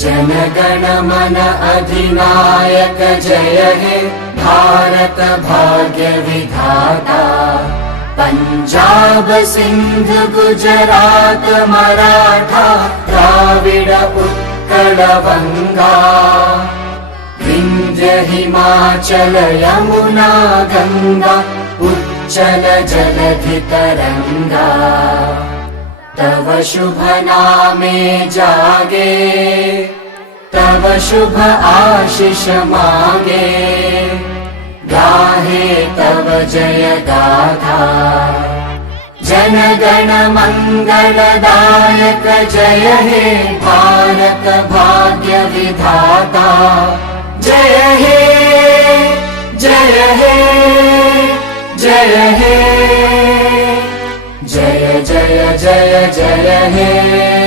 जनगण मन अधिनायक जय हे भारत भाग्य विधाता। पंजाब सिंध गुजरात मराठा द्राविड उत्कल बंगा। विंध्य हिमाचल यमुना गंगा उच्चल जलधि तरंगा। तव शुभ नामे जागे तव शुभ आशीष मागे। गाहे तव जय गाथा जनगण मंगलदायक जय हे भारत भाग्य विधाता। जय हे जय हे जय हे जय जय जय जय हे।